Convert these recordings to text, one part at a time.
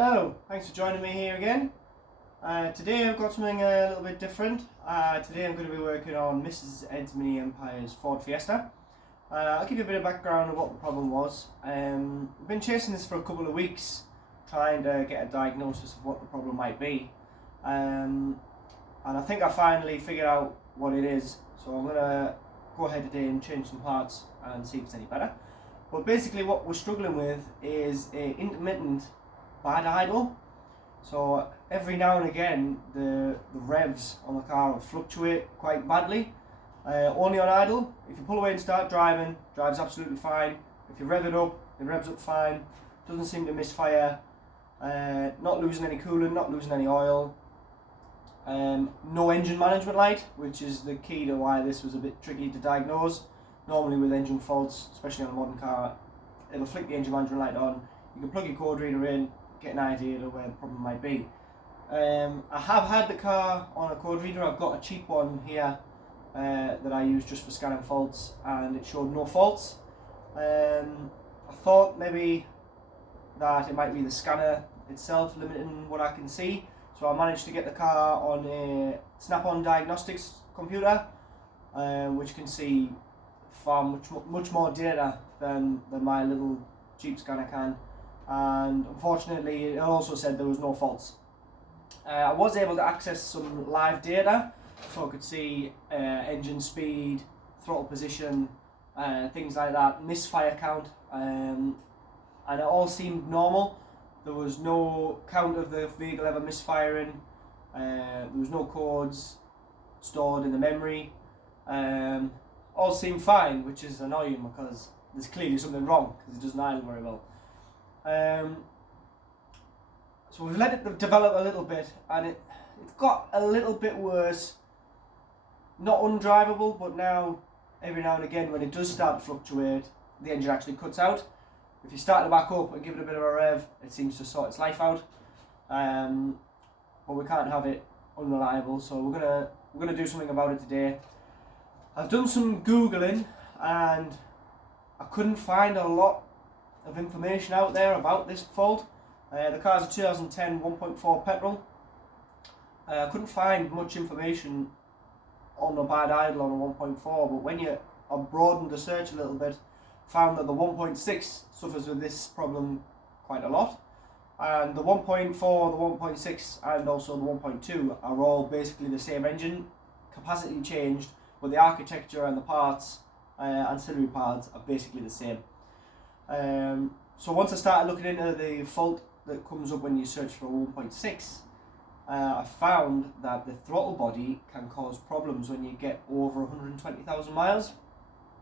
Hello, thanks for joining me here again. Today I've got something a little bit different. Today I'm going to be working on Mrs. Ed's Mini Empire's Ford Fiesta. I'll give you a bit of background of what the problem was. We've been chasing this for a couple of weeks, trying to get a diagnosis of what the problem might be. And I think I finally figured out what it is, so I'm going to go ahead today and change some parts and see if it's any better. But basically what we're struggling with is an intermittent bad idle. So every now and again the revs on the car will fluctuate quite badly. Only on idle. If you pull away and start driving, drives absolutely fine. If you rev it up, it revs up fine. Doesn't seem to misfire. Not losing any coolant, not losing any oil. No engine management light, which is the key to why this was a bit tricky to diagnose. Normally with engine faults, especially on a modern car, it'll flick the engine management light on. You can plug your code reader in, get an idea of where the problem might be. I have had the car on a code reader. I've got a cheap one here that I use just for scanning faults, and it showed no faults. I thought maybe that it might be the scanner itself limiting what I can see, so I managed to get the car on a Snap-on Diagnostics computer, which can see far much more data than my little cheap scanner can. And unfortunately it also said there was no faults. I was able to access some live data, so I could see engine speed, throttle position, things like that, misfire count, and it all seemed normal. There was no count of the vehicle ever misfiring, there was no codes stored in the memory. All seemed fine, which is annoying because there's clearly something wrong because it doesn't idle very well. So we've let it develop a little bit, and it's got a little bit worse. Not undrivable, but now every now and again when it does start to fluctuate, the engine actually cuts out. If you start to back up and give it a bit of a rev, it seems to sort its life out. But we can't have it unreliable, so we're gonna do something about it today. I've done some Googling and I couldn't find a lot of information out there about this fault. The car's a 2010 1.4 Petrol. I couldn't find much information on a bad idle on a 1.4, but when you broadened the search a little bit, found that the 1.6 suffers with this problem quite a lot, and the 1.4, the 1.6 and also the 1.2 are all basically the same engine, capacity changed, but the architecture and the parts, ancillary parts, are basically the same. So once I started looking into the fault that comes up when you search for 1.6, I found that the throttle body can cause problems when you get over 120,000 miles,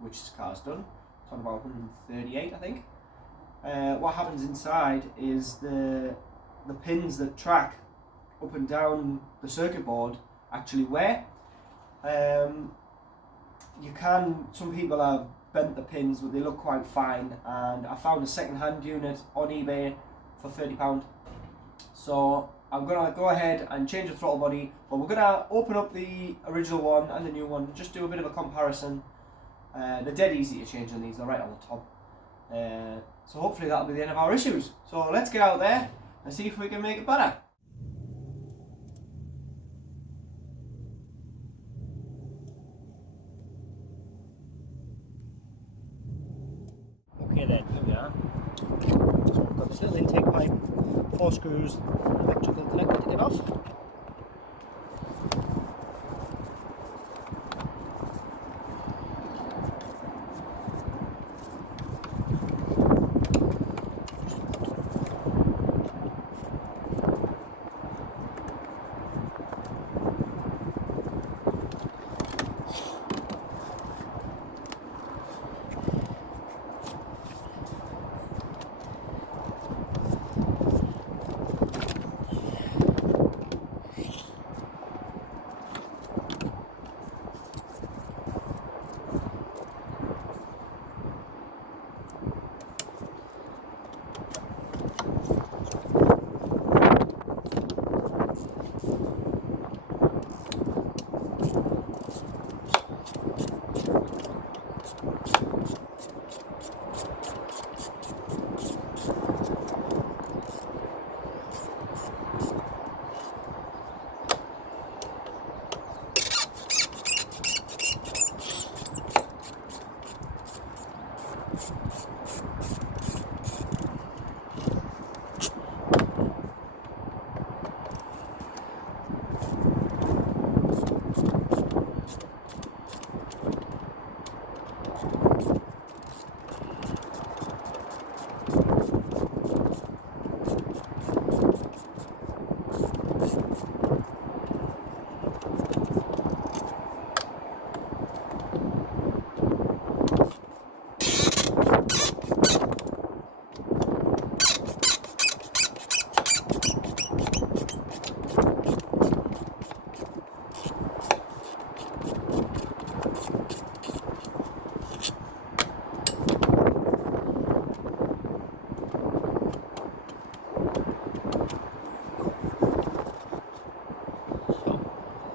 which this car's done. It's on about 138, I think. What happens inside is the pins that track up and down the circuit board actually wear. Some people have bent the pins, but they look quite fine, and I found a second-hand unit on eBay for £30. So I'm gonna go ahead and change the throttle body, but we're gonna open up the original one and the new one, just do a bit of a comparison. They're dead easy to change on these, they're right on the top. So hopefully that'll be the end of our issues. So let's get out there and see if we can make it better. Okay then, here we are. So I've got this little intake pipe, 4 screws, electrical connector to get off.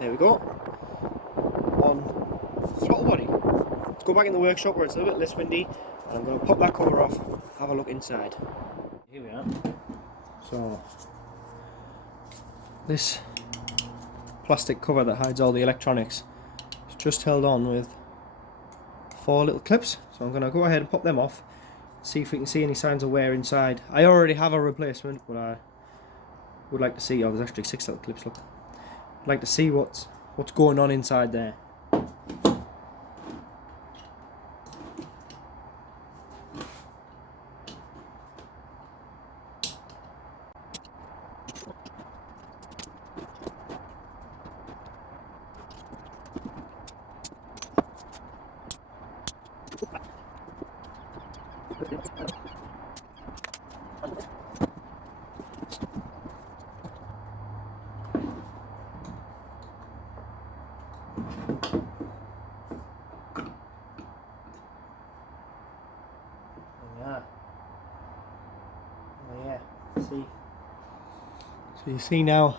There we go. On throttle body. Let's go back in the workshop where it's a little bit less windy, and I'm going to pop that cover off, have a look inside. Here we are. So this plastic cover that hides all the electronics is just held on with 4 little clips, so I'm going to go ahead and pop them off, see if we can see any signs of wear inside. I already have a replacement, but I would like to see, oh, there's actually 6 little clips, look. I'd like to see what's going on inside there. See. So you see now,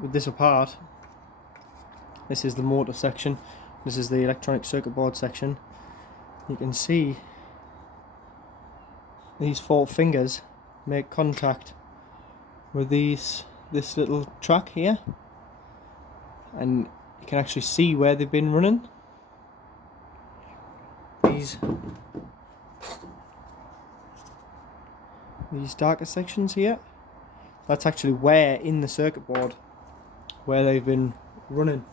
with this apart, this is the motor section, this is the electronic circuit board section. You can see these 4 fingers make contact with this little track here, and you can actually see where they've been running. These darker sections here, that's actually where in the circuit board where they've been running.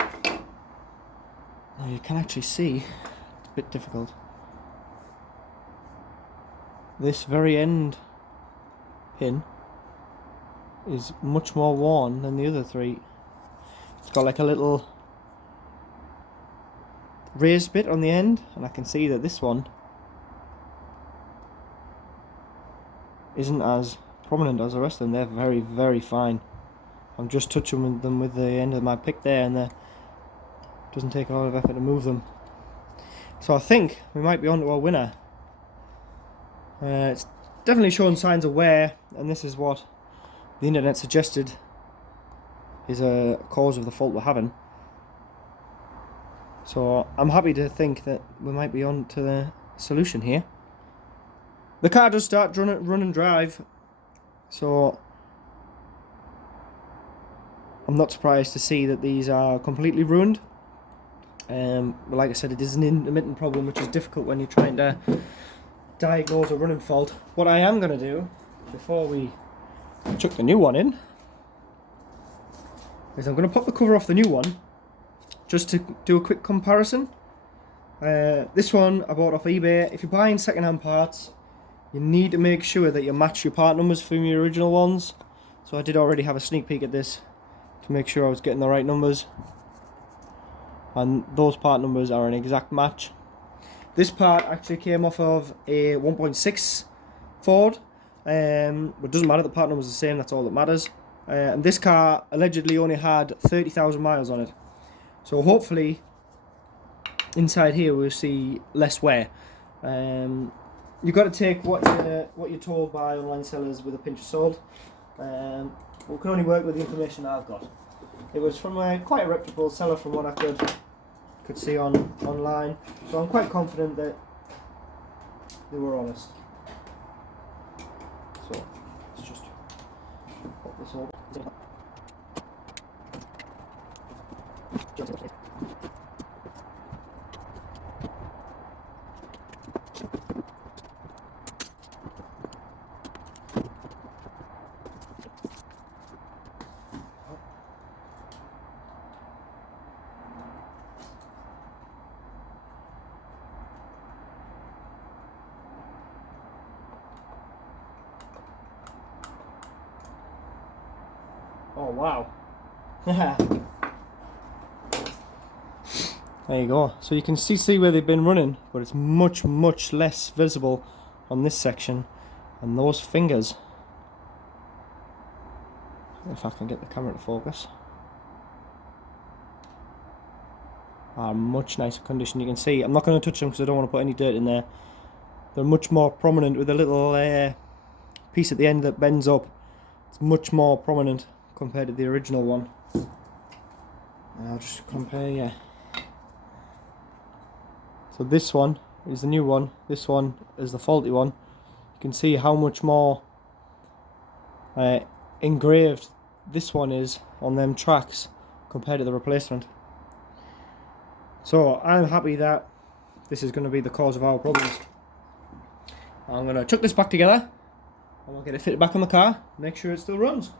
Now you can actually see, it's a bit difficult, this very end pin is much more worn than the other 3. It's got like a little raised bit on the end, and I can see that this one isn't as prominent as the rest of them. They're very, very fine. I'm just touching them with the end of my pick there, and it doesn't take a lot of effort to move them. So I think we might be on to our winner. It's definitely showing signs of wear, and this is what the internet suggested is a cause of the fault we're having. So I'm happy to think that we might be on to the solution here. The car does start run and drive, so I'm not surprised to see that these are completely ruined. But like I said, it is an intermittent problem, which is difficult when you're trying to diagnose a running fault. What I am going to do, before we chuck the new one in, is I'm going to pop the cover off the new one, just to do a quick comparison. This one I bought off eBay. If you're buying second-hand parts, you need to make sure that you match your part numbers from your original ones. So I did already have a sneak peek at this to make sure I was getting the right numbers, and those part numbers are an exact match. This part actually came off of a 1.6 Ford, but it doesn't matter, the part number is the same, that's all that matters. And this car allegedly only had 30,000 miles on it, so hopefully inside here we'll see less wear. You've got to take what you're told by online sellers with a pinch of salt. We can only work with the information I've got. It was from quite a reputable seller from what I could see online, so I'm quite confident that they were honest. So let's just pop this over. Oh wow. There you go. So you can see where they've been running, but it's much less visible on this section. And those fingers, if I can get the camera to focus, are much nicer condition. You can see, I'm not going to touch them because I don't want to put any dirt in there. They're much more prominent with a little piece at the end that bends up. It's much more prominent compared to the original one. And I'll just compare, yeah. So this one is the new one, this one is the faulty one. You can see how much more engraved this one is on them tracks compared to the replacement. So I'm happy that this is going to be the cause of our problems. I'm going to chuck this back together and we'll get it fitted back on the car, make sure it still runs.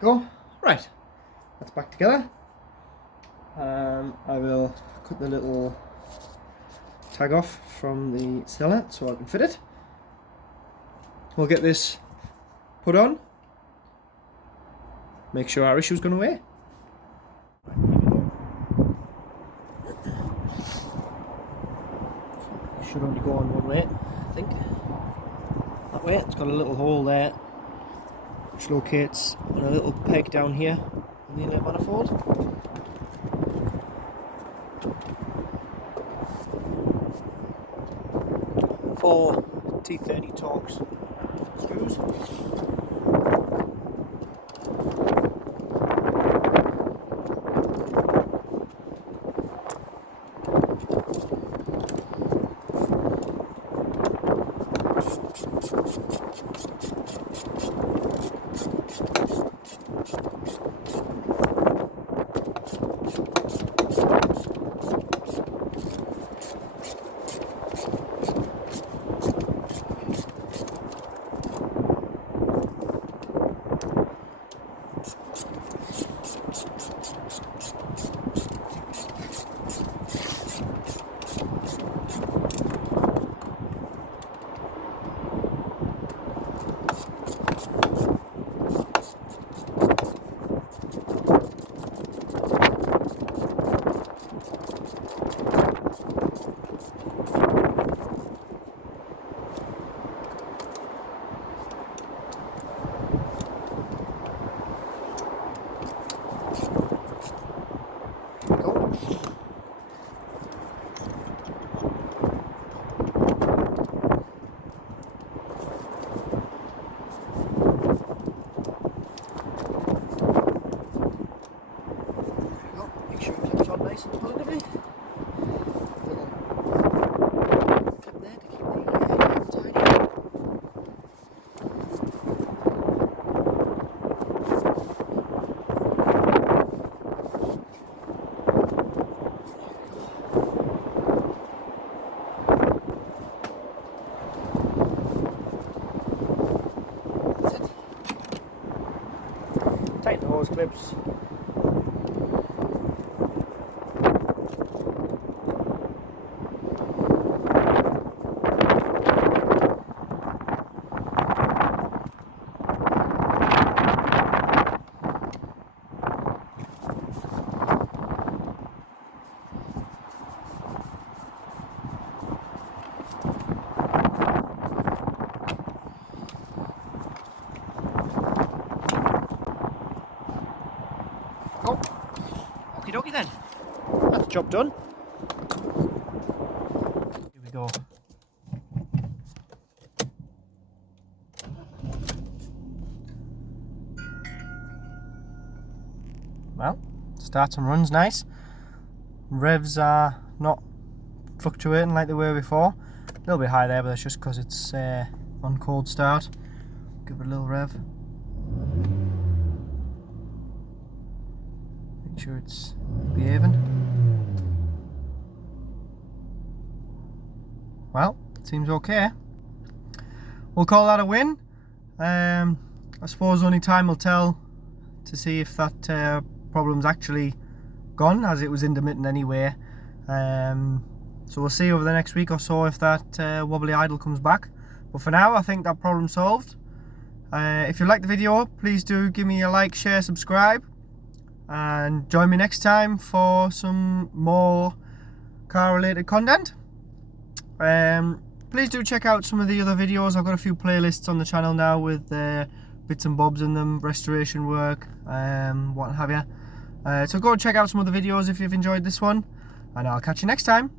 Go. Right, that's back together. I will cut the little tag off from the seller so I can fit it. We'll get this put on, make sure our issue's gone away. Should only go on one way, I think. That way, it's got a little hole there which locates on a little peg down here on the inlet manifold. Four T30 Torx screws. Tighten the hose clips. Okie dokie then. That's the job done. Here we go. Well, starts and runs nice. Revs are not fluctuating like they were before. A little bit high there, but that's just because it's on cold start. Give it a little rev. Make sure it's behaving. Well, it seems okay. We'll call that a win. I suppose only time will tell to see if that problem's actually gone, as it was intermittent anyway. So we'll see over the next week or so if that wobbly idle comes back. But for now, I think that problem's solved. If you like the video, please do give me a like, share, subscribe, and join me next time for some more car related content. Please do check out some of the other videos. I've got a few playlists on the channel now with bits and bobs in them, restoration work, what have you. So go and check out some other videos if you've enjoyed this one, and I'll catch you next time.